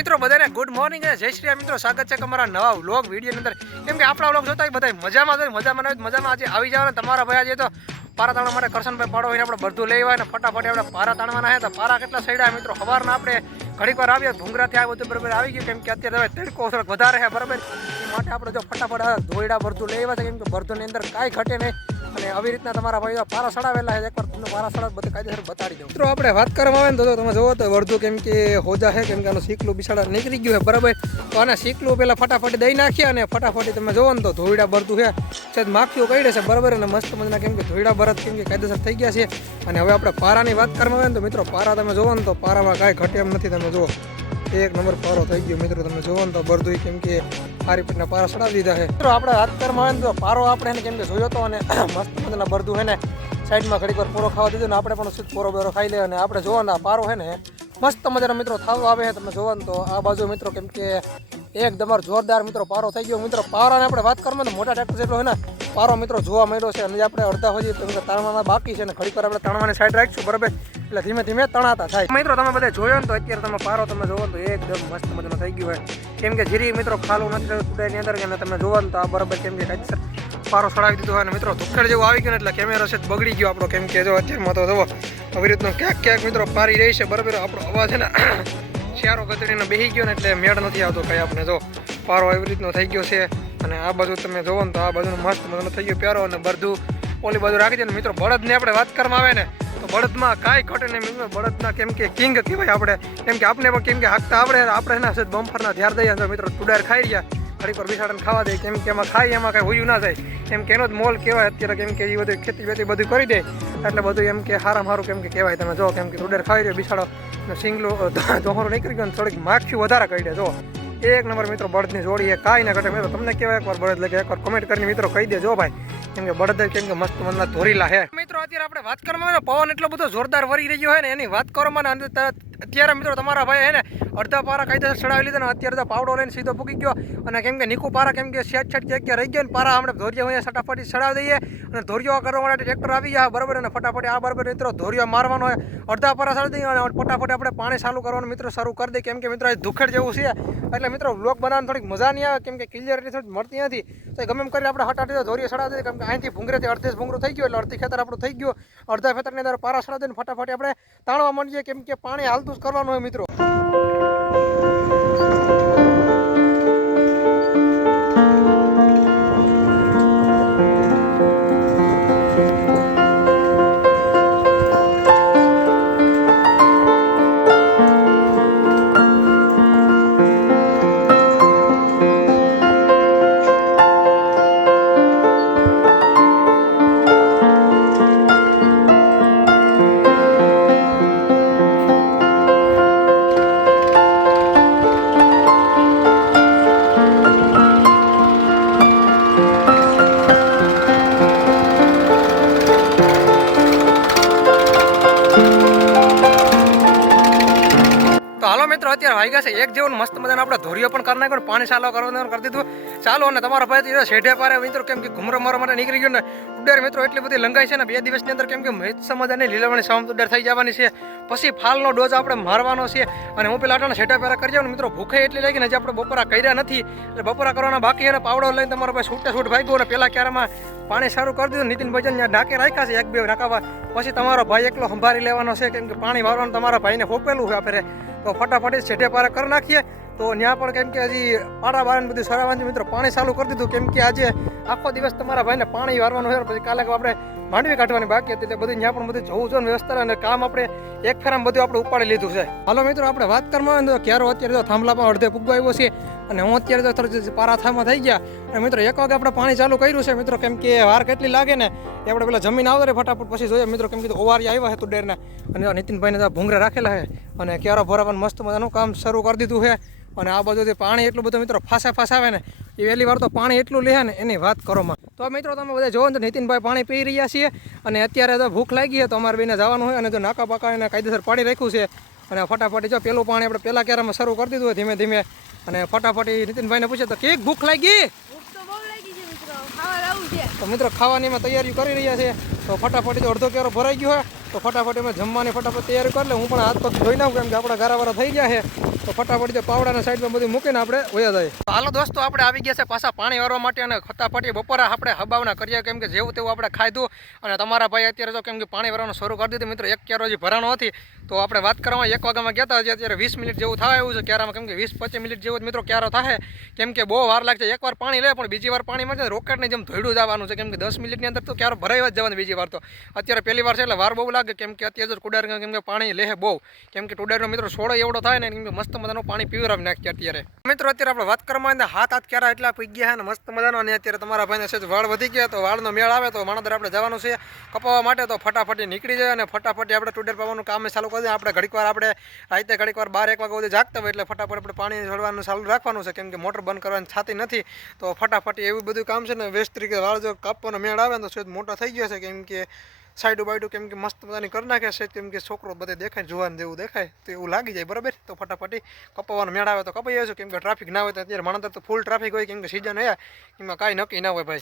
મિત્રો બધાને good morning અને જય શ્રી રામ મિત્રો, સ્વાગત છે અમારા નવા વ્લોગ વિડીયોની અંદર। કેમ કે આપણા વ્લોગ જોતા બધા મજામાં આજે આવી જવાના તમારા ભાઈ આજે તો પારા તાણવા માટે કરશનભાઈ પાડો હોય આપણે બધું લઈ આવ્યા ને ફટાફટ આપણે પારા તાણવાના છે। તો પારા કેટલા સડ્યા મિત્રો સવારના આપણે ઘડીક વાર આવ્યા ભૂંગરાથી આ બધું બરાબર આવી ગયું, કેમ કે અત્યારે તડકો થોડોક વધારે છે બરાબર, એ માટે આપણે જો ફટાફટ ધોયડા ભરતું લઈ આવ્યા છે, કેમ કે ભરતુંની અંદર કાંઈ ઘટે નહીં અને આવી રીતના તમારા ભાઈ પારા સડાવેલા છે। એકવાર તમને પારા સડા બધું કાયદેસર બતાડી દઉં મિત્રો। આપણે વાત કરવામાં આવે ને તો તમે જોવો તો વર્ધું કેમ કે હોજા છે, કેમ કે આનું સીકલું બિસાડા નીકળી ગયું છે બરાબર, તો આને સીકલું પહેલાં ફટાફટ દઈ નાખીએ અને ફટાફટ તમે જોવો ને તો ધોયડા ભરતું છે છેદ માખીઓ કઈ છે બરાબર, અને મસ્ત મજાના કેમ કે ધોયડા ભરત કેમ કે કાયદેસર થઈ ગયા છે। અને હવે આપણે પારાની વાત કરવામાં આવે ને તો મિત્રો પારા તમે જોવો ને તો પારામાં કાંઈ ઘટે એમ નથી, તમે જુઓ એક નંબર પારો થઈ ગયો મિત્રો, તમે જોવો ને તો બરધું કેમ કે સારી રીતના પારા ચડાવી દીધા છે મિત્રો। આપણે વાત કરવામાં આવે ને તો પારો આપણે એને કેમ કે જોયો હતો અને મસ્ત મજાના બરધું છે ને સાઈડમાં ઘડીક વાર પોરો ખાવા દીધો ને આપણે પણ સીધ પોરો બેરો ખાઈ લે, અને આપણે જોવો ને આ પારો છે ને મસ્ત મજાના મિત્રો થાવ આવે છે, તમે જોવો ને તો આ બાજુ મિત્રો કેમ કે એકદમ જોરદાર મિત્રો પારો થઈ ગયો મિત્રો। પારાને આપણે વાત કરવામાં તો મોટા ટ્રેક્ટર જેટલો છે ને પારો મિત્રો જોવા મળ્યો છે, અને આપણે અડધા સુધી તણવાના બાકી છે ને ઘડીક વાર આપણે તણવાની સાઈડ રાખીશું બરાબર, એટલે ધીમે ધીમે તણાતા થાય મિત્રો। તમે બધા જોયો ને તો અત્યારે તમે પારો તમે જોવો તો એકદમ મસ્ત મજાનો થઈ ગયો હોય, કેમ કે જીરી મિત્રો ખાલું નથી ટુડાઈની અંદર, અને તમે જોવો ને તો આ બરાબર કેમ કે કાંઈ પારો ચડાવી દીધો હોય ને મિત્રો ધુક્કડ જેવું આવી ગયું ને એટલે કેમેરો છે બગડી ગયો આપણો, કેમ કે જો અત્યારમાં તો જુઓ આવી રીતનો ક્યાંક મિત્રો પારી રહી છે બરાબર, આપણો અવાજ છે ને શિયારો ગતડીને બેસી ગયો ને એટલે મેળ નથી આવતો કંઈ આપણે, જો પારો એવી રીતનો થઈ ગયો છે। અને આ બાજુ તમે જોવો ને તો આ બાજુનું મસ્ત મજાનો થઈ ગયો પ્યારો, અને બધું ઓલી બાજુ રાખી દે ને મિત્રો। બળદની આપણે વાત કરવામાં આવે ને તો બળદમાં કાંઈ ઘટે નહીં મિત્રો, બળદના કેમ કે કિંગ કહેવાય આપણે, કેમ કે આપણે પણ કેમ કે હાંકતા આપણે એના સાથે બમ્ફરના ધ્યાન દઈએ મિત્રો, ટુડાર ખાઈ રહ્યા ઘડી પર બિસાડાને ખાવા દે, કેમ કે એમાં ખાઈ એમાં કાંઈ હોયું ના જાય, કેમ કે એનો જ મોલ કહેવાય અત્યારે, કેમ કે એ બધું ખેતી વેતી બધું કરી દે એટલે બધું એમ કે સારું કેમ કે કહેવાય। તમે જો કેમ કે ટુડાર ખાઈ રહ્યો બિસાડો સિંગલું દોહરો નીકળી ગયો ને થોડીક માખ્યું વધારે કહી દે, જો એક નંબર મિત્રો બળદની જોડી એ કાંઈ ના ઘટે મિત્રો। તમને કહેવાય એકવાર બળદ લાગે એકવાર કમેન્ટ કરીને મિત્રો કહી દેજો ભાઈ, કેમ કે બળદ કેમ કે મસ્ત મનના ધોરીલા છે મિત્રો। અત્યારે આપણે વાત કરવામાં પવન એટલો બધો જોરદાર વરી રહ્યો હોય ને એની વાત કરવામાં અત્યારે મિત્રો તમારા ભાઈ હે ને અડધા પારા કાયદેસર ચડાવી લીધા ને અત્યારે તો પાવડો લઈને સીધો પૂકી ગયો, અને કેમ કે નીકુ પારા કેમ કે સેટ ક્યાં રહી ગયો ને પારા આપણે ધોરિયા અહીંયા ફટાફટી ચડાવી દઈએ, અને ધોરિયો કરવા માટે ટ્રેક્ટર આવી ગયા બરાબર, અને ફટાફટ આ બરાબર મિત્રો ધોરિયો મારવાનો હોય અડધા પારા ચડાવી દઈએ અને ફટાફટ આપણે પાણી ચાલુ કરવાનું મિત્રો શરૂ કરી દઈએ, કેમ કે મિત્રો ધુખડ જેવું છે એટલે મિત્રો બ્લોગ બનાવવાની થોડીક મજા નહીં આવે, કેમ કે ક્લિયરિટી થોડી મળતી નથી, તો ગમે એમ કરીને આપણે હટાટી ધોરિયો ચડાવી દઈએ, કેમ કે અહીંથી ભૂંગરેથી અડધે ભૂંગરું થઈ ગયું એટલે અડધી ખેતર આપણું થઈ ગયું, અડધા ખેતરની અંદર પારા ચડાવી દઈને ફટાફટ આપણે તાણવા માંડીએ, કેમ કે પાણી હાલતું જ કરવાનું હોય મિત્રો। અત્યારે વાગ્યા છે એક જેવું મસ્ત મજાનો આપણે ધોરિયો પણ કરી નાખ્યો, પાણી ચાલો કરવાનું કરી દીધું ચાલો, અને તમારા ભાઈ શેઢે પારે મિત્રો કેમ કે ઘુમરો મારવા માટે નીકળી ગયો ને ઉડેર મિત્રો એટલી બધી લંગાઈ છે ને 2 દિવસની અંદર, કેમ કે મજાની લીલાવાણી સામ ઉડેર થઈ જવાની છે, પછી ફાલનો ડોઝ આપણે મારવાનો છે, અને હું પેલા આટાને શેઢે પારા કરી જાઉં ને મિત્રો ભૂખે એટલી લાગી ને જે આપણે બપોરા કર્યા નથી એટલે બપોરા કરવાના બાકી અને પાવડો લઈને તમારા ભાઈ છૂટ ભાગ્યો ને પેલા ક્યારામાં પાણી સારું કરી દીધું, નીતિનભાઈ ત્યાં ઢાંકે રાખ્યા છે 1-2 નાખાવા, પછી તમારો ભાઈ એકલો સંભાળી લેવાનો છે, કેમ કે પાણી વારવાનું તમારા ભાઈને ફોપેલું છે આપણે, તો ફટાફટ છેટે પારા કરી નાખીએ તો ત્યાં પણ કેમ કે હજી પાડા બારાને બધું સરાવવાનું મિત્રો પાણી ચાલુ કરી દીધું, કેમ કે આજે આખો દિવસ તમારા ભાઈને પાણી વારવાનું છે, પછી કાલે આપણે માંડવી કાઢવાની બાકી હતી એટલે બધું ત્યાં પણ બધું જવું જોઈએ વ્યવસ્થા, અને કામ આપણે એક ફેરામાં બધું આપણે ઉપાડી લીધું છે। હાલો મિત્રો આપણે વાત કરવામાં આવે તો ક્યારો અત્યારે તો થાંભલામાં અડધે પૂગવા આવ્યો છે, અને હું અત્યારે તો થોડું પારા થામાં થઈ ગયા, અને મિત્રો 1 વાગે આપણે પાણી ચાલુ કર્યું છે મિત્રો, કેમ કે વાર કેટલી લાગે ને એ આપણે પેલા જમીન આવે ફટાફટ પછી જોઈએ મિત્રો, કેમ કે ઓવારિયા આવ્યા છે તુડેરના, અને નીતિનભાઈને તો ભૂંગરે રાખેલા છે, અને ક્યારો ભરાવાનું મસ્ત મજાનું કામ શરૂ કરી દીધું છે, અને આ બાજુથી પાણી એટલું બધું મિત્રો ફાસ આવે ને એ વહેલી વાર તો પાણી એટલું લે ને એની વાત કરોમાં। તો મિત્રો તમે બધા જોવો ને તો નીતિનભાઈ પાણી પી રહ્યા છીએ, અને અત્યારે તો ભૂખ લાગી છે તો અમારે બેને જવાનું હોય, અને જો નાકા પાકા એને કાયદેસર પાણી રાખ્યું છે, અને ફટાફટ જો પેલું પાણી આપણે પહેલાં ક્યારામાં શરૂ કરી દીધું હોય ધીમે ધીમે, અને ફટાફટ નીતિનભાઈને પૂછે તો કેક ભૂખ લાગી તો મિત્રો ખાવાની એમાં તૈયારી કરી રહ્યા છે, તો ફટાફટ અડધો ક્યારો ભરાઈ ગયો હોય તો ફટાફટ એમાં જમવાની ફટાફટ તૈયારી કરી લે. હું પણ હાથ પગ ધોઈ નાખું કેમ કે આપણા ગારાવાળા થઈ ગયા છે. તો ફટાફટ જે પાવડાના સાઈડમાં બધું મૂકીને આપણે વયા જાય. હાલો દોસ્તો, આપણે આવી ગયા છે પાછા પાણી વારવા માટે અને ફટાફટી બપોરે આપણે હબાવના કરીએ કેમ કે જેવું તેવું આપણે ખાધું. અને તમારા ભાઈ અત્યારે તો કેમ કે પાણી વારવાનું શરૂ કરી દીધું મિત્રો. એક ક્યારો હજી ભરાણો હતી તો આપણે વાત કરવામાં 1 વાગ્યામાં ગયા હતા. અત્યારે 20 મિનિટ જેવું થાય એવું છે ક્યારામાં કેમ કે 20-25 મિનિટ જેવું મિત્રો ક્યારો થાય કેમ કે બહુ વાર લાગશે. એકવાર પાણી લે પણ બીજી વાર પાણી મળશે રોકેટને જેમ ધોઈડું જવાનું છે કેમ કે 10 મિનિટની અંદર તો ક્યારો ભરાઈ જ જવાનું બીજી વાર. તો અત્યારે પહેલી વાર છે એટલે વાર બહુ લાગે કેમ કે અત્યારે તો ટુડાર કેમ કે પાણી લે બહુ કેમ કે ટુડારનો મિત્રો સોળો એવડો થાય ને કેમ કે મસ્ત મજાનું પાણી પીવરાવી નાખીએ અત્યારે. મિત્રો અત્યારે આપણે વાત કરવામાં હાથ ક્યારા એટલા પી ગયા છે ને મસ્ત મજાનો. અને અત્યારે તમારા ભાઈને છે વાળ વધી ગયા તો વાળનો મેળ આવે તો માણોદર આપણે જવાનું છે કપાવવા માટે. તો ફટાફટી નીકળી જાય અને ફટાફટી આપણે ટુડર પાવાનું કામ ચાલુ કરી દઈએ. આપણે ઘડીક વાર આપણે રાતે ઘડીક વાર 12-1 વાગ્યા સુધી જાગતા હોય એટલે ફટાફટ આપણે પાણી છોડવાનું ચાલુ રાખવાનું છે કેમ કે મોટર બંધ કરવાની થતી નથી. તો ફટાફટી એવું બધું કામ છે ને વેસ્ટ તરીકે વાળ જો કાપવાનો મેળ આવે ને તો સેજ મોટા થઈ ગયો છે કેમ કે સાઈડું બાઈડું કેમ કે મસ્ત મજાની કરી નાખે છે કેમ કે છોકરો બધે દેખાય જોવાનું જેવું દેખાય તો એવું લાગી જાય બરાબર. તો ફટાફટી કપાવવાનો મેળ આવે તો કપાઈ જશું કેમ કે ટ્રાફિક ના હોય તો અત્યારે માણસ તો ફૂલ ટ્રાફિક હોય કેમ કે સિઝન આવ્યા એમાં કાંઈ નક્કી ના હોય ભાઈ.